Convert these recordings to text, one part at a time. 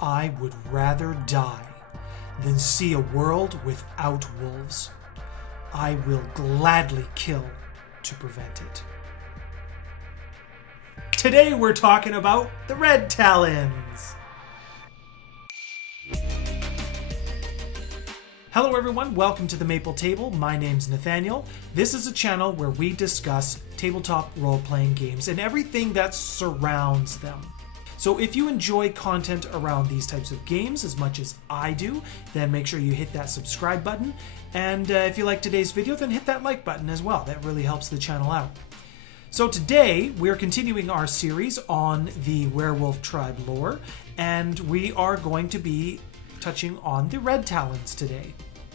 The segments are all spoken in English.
I would rather die than see a world without wolves. I will gladly kill to prevent it. Today we're talking about the Red Talons. Hello everyone, welcome to the Maple Table. My name's Nathaniel. This is a channel where we discuss tabletop role-playing games and everything that surrounds them. So if you enjoy content around these types of games as much as I do, then make sure you hit that subscribe button. And if you like today's video, then hit that like button as well. That really helps the channel out. So today, we're continuing our series on the Werewolf tribe lore, and we are going to be touching on the Red Talons today.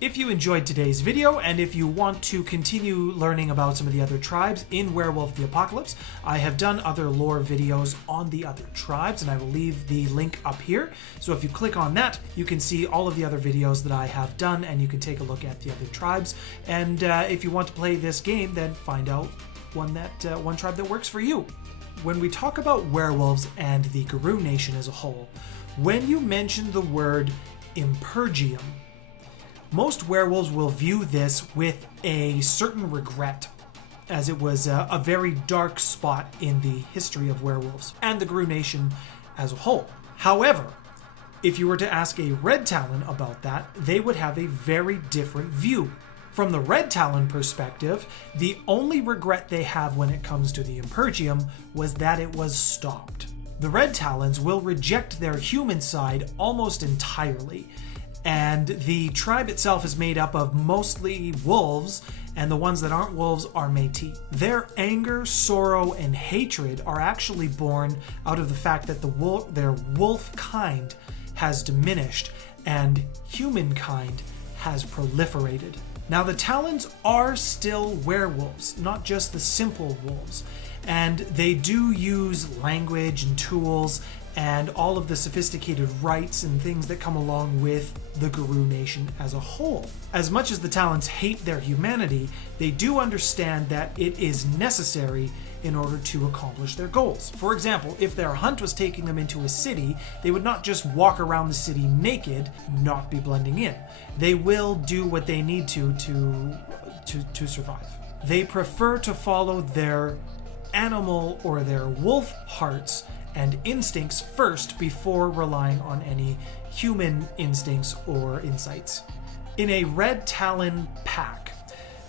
If you enjoyed today's video, and if you want to continue learning about some of the other tribes in Werewolf the Apocalypse, I have done other lore videos on the other tribes, and I will leave the link up here. So if you click on that, you can see all of the other videos that I have done, and you can take a look at the other tribes. And if you want to play this game, then find out one tribe that works for you. When we talk about werewolves and the Garou Nation as a whole, when you mention the word Impergium, most werewolves will view this with a certain regret, as it was a very dark spot in the history of werewolves and the Garou Nation as a whole. However, if you were to ask a Red Talon about that, they would have a very different view. From the Red Talon perspective, the only regret they have when it comes to the Impergium was that it was stopped. The Red Talons will reject their human side almost entirely, and the tribe itself is made up of mostly wolves, and the ones that aren't wolves are Métis. Their anger, sorrow, and hatred are actually born out of the fact that their wolf kind has diminished and humankind has proliferated. Now, the Talons are still werewolves, not just the simple wolves, and they do use language and tools and all of the sophisticated rites and things that come along with the Garou Nation as a whole. As much as the Talons hate their humanity, they do understand that it is necessary in order to accomplish their goals. For example, if their hunt was taking them into a city, they would not just walk around the city naked, not be blending in. They will do what they need to survive. They prefer to follow their animal or their wolf hearts and instincts first before relying on any human instincts or insights. In a Red Talon pack,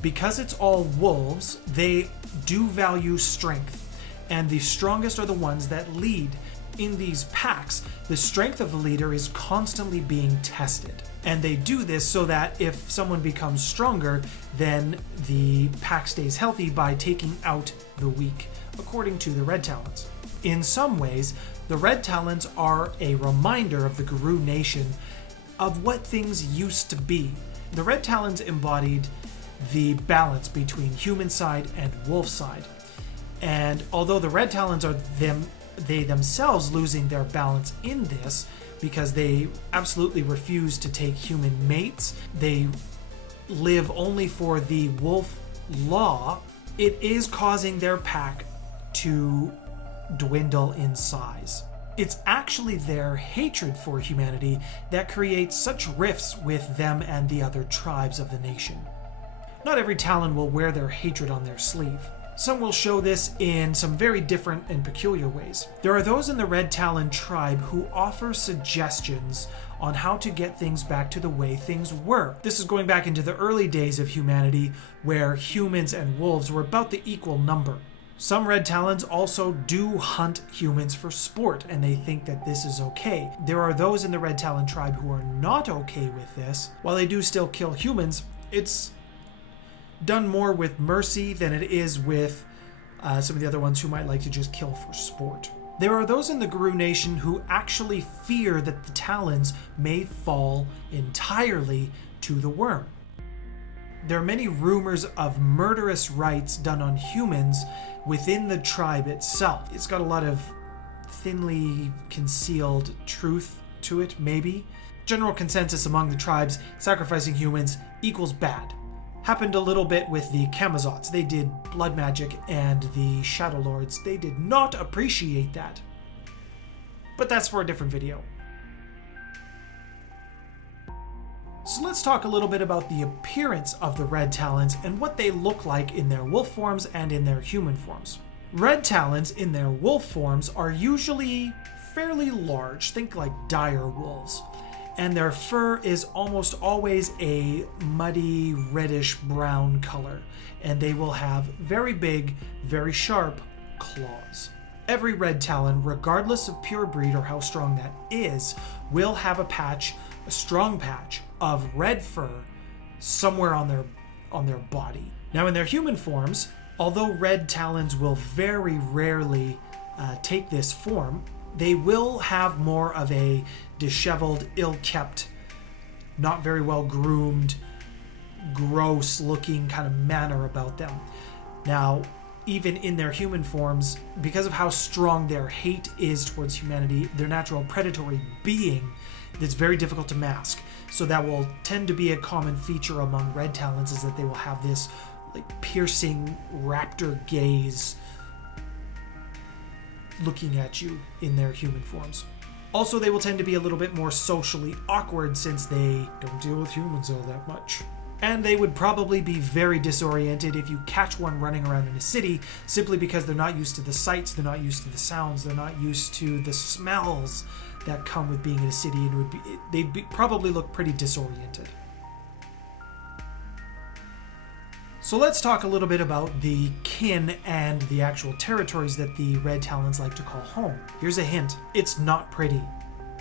because it's all wolves, they do value strength, and the strongest are the ones that lead. In these packs, the strength of the leader is constantly being tested, and they do this so that if someone becomes stronger, then the pack stays healthy by taking out the weak, according to the Red Talons. In some ways, the Red Talons are a reminder of the Garou Nation of what things used to be. The Red Talons embodied the balance between human side and wolf side. And although the Red Talons are they themselves losing their balance in this, because they absolutely refuse to take human mates, they live only for the wolf law, it is causing their pack to dwindle in size. It's actually their hatred for humanity that creates such rifts with them and the other tribes of the nation. Not every Talon will wear their hatred on their sleeve. Some will show this in some very different and peculiar ways. There are those in the Red Talon tribe who offer suggestions on how to get things back to the way things were. This is going back into the early days of humanity, where humans and wolves were about the equal number. Some Red Talons also do hunt humans for sport, and they think that this is okay. There are those in the Red Talon tribe who are not okay with this. While they do still kill humans, it's done more with mercy than it is with some of the other ones who might like to just kill for sport. There are those in the Garou Nation who actually fear that the Talons may fall entirely to the worm. There are many rumors of murderous rites done on humans within the tribe itself. It's got a lot of thinly concealed truth to it, maybe. General consensus among the tribes, sacrificing humans equals bad. Happened a little bit with the Camazots. They did blood magic, and the Shadow Lords, they did not appreciate that. But that's for a different video. So let's talk a little bit about the appearance of the Red Talons and what they look like in their wolf forms and in their human forms. Red Talons in their wolf forms are usually fairly large, think like dire wolves, and their fur is almost always a muddy reddish brown color, and they will have very big, very sharp claws. Every Red Talon, regardless of pure breed or how strong that is, will have a strong patch of red fur somewhere on their body. Now in their human forms, although Red Talons will very rarely take this form, they will have more of a disheveled, ill-kept, not very well groomed, gross looking kind of manner about them. Now, even in their human forms, because of how strong their hate is towards humanity, their natural predatory being, it's very difficult to mask. So that will tend to be a common feature among Red Talons, is that they will have this like piercing raptor gaze looking at you in their human forms. Also, they will tend to be a little bit more socially awkward since they don't deal with humans all that much. And they would probably be very disoriented if you catch one running around in a city, simply because they're not used to the sights, they're not used to the sounds, they're not used to the smells that come with being in a city, and they'd probably look pretty disoriented. So let's talk a little bit about the kin and the actual territories that the Red Talons like to call home. Here's a hint: it's not pretty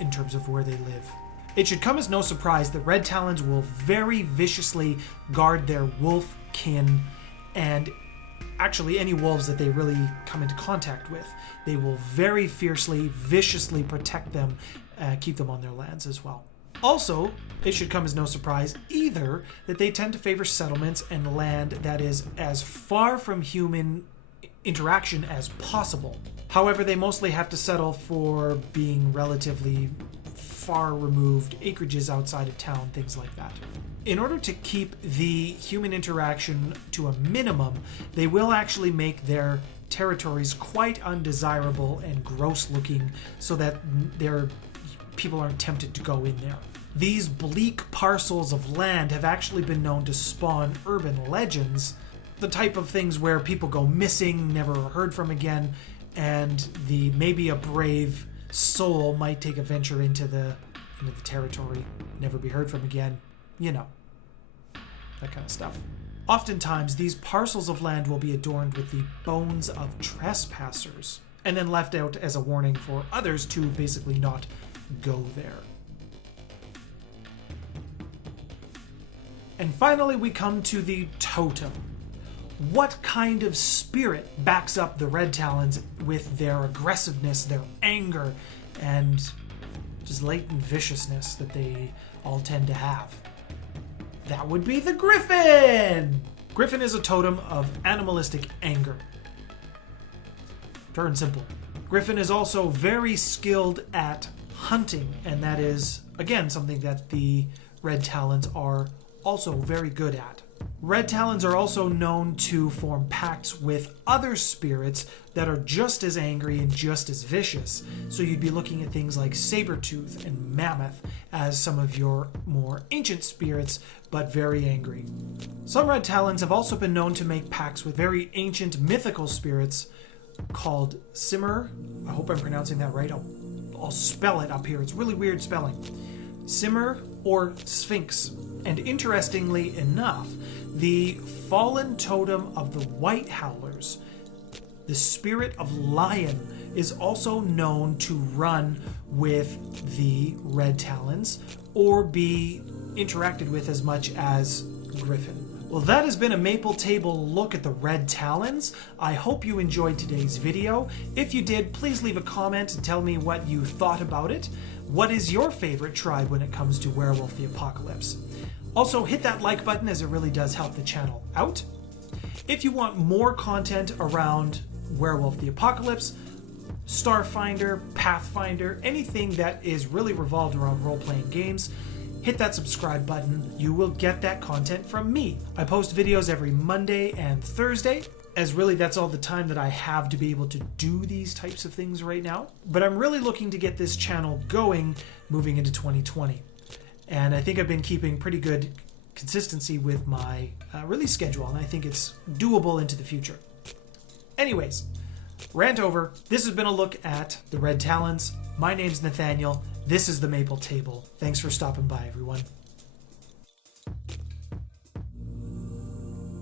in terms of where they live. It should come as no surprise that Red Talons will very viciously guard their wolf kin and actually any wolves that they really come into contact with. They will very fiercely, viciously protect them, keep them on their lands as well. Also, it should come as no surprise either that they tend to favor settlements and land that is as far from human interaction as possible. However, they mostly have to settle for being relatively far removed acreages outside of town, things like that. In order to keep the human interaction to a minimum, they will actually make their territories quite undesirable and gross looking so that their people aren't tempted to go in there. These bleak parcels of land have actually been known to spawn urban legends, the type of things where people go missing, never heard from again, and maybe a brave soul might take a venture into the territory, never be heard from again, you know, that kind of stuff. Oftentimes, these parcels of land will be adorned with the bones of trespassers, and then left out as a warning for others to basically not go there. And finally, we come to the totem. What kind of spirit backs up the Red Talons with their aggressiveness, their anger, and just latent viciousness that they all tend to have? That would be the Griffin! Griffin is a totem of animalistic anger. Pure and simple. Griffin is also very skilled at hunting, and that is, again, something that the Red Talons are also very good at. Red Talons are also known to form pacts with other spirits that are just as angry and just as vicious. So you'd be looking at things like Sabertooth and Mammoth as some of your more ancient spirits, but very angry. Some Red Talons have also been known to make pacts with very ancient mythical spirits called Simmer. I hope I'm pronouncing that right. I'll spell it up here. It's really weird spelling. Simmer or Sphinx. And interestingly enough, the fallen totem of the White Howlers, the spirit of lion, is also known to run with the Red Talons or be interacted with as much as Griffin. Well, that has been a Maple Table look at the Red Talons. I hope you enjoyed today's video. If you did, please leave a comment and tell me what you thought about it. What is your favorite tribe when it comes to Werewolf the Apocalypse? Also, hit that like button as it really does help the channel out. If you want more content around Werewolf the Apocalypse, Starfinder, Pathfinder, anything that is really revolved around role-playing games, hit that subscribe button. You will get that content from me. I post videos every Monday and Thursday, as really that's all the time that I have to be able to do these types of things right now. But I'm really looking to get this channel going moving into 2020. And I think I've been keeping pretty good consistency with my release schedule, and I think it's doable into the future. Anyways, rant over. This has been a look at the Red Talons. My name's Nathaniel. This is the Maple Table. Thanks for stopping by, everyone.